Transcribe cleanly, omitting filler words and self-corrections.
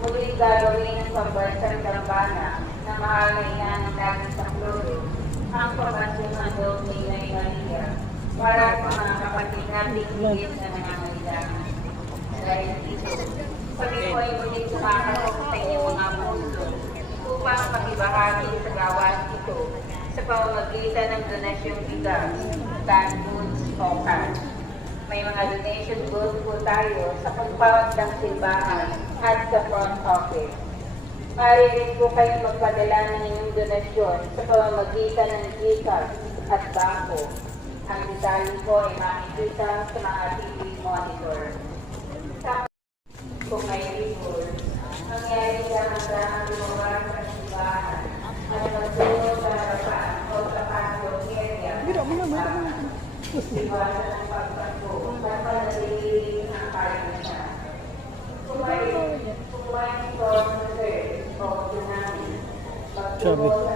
Muling gagawin ng pambansang dambana na mahal na ina ng dating Bacolod ang pambansang handog ni Inay Maria para sa mga kapatid nating higit na nangangailangan. Dahil dito, kami po ay muling sumakasok sa inyong mga puso upang makibahagi sa gawain ito sa pamamagitan ng donasyong bigas, canned goods o cash. May mga donation booth po tayo sa compound ng simbahan at sa front office. Maaari po kayong magpadala ng inyong donasyon sa pamamagitan ng GCash at bangko. Ang detalye po ay makikita sa mga TV monitor. Kung may report, mangyari lang ang lumawas sa simbahan at magtulong sa harapan o sa pasok area. Iwasan ang pagpagpo at panatilihin ang kalinisan. Kung may storm surge o tsunami, magtulong sa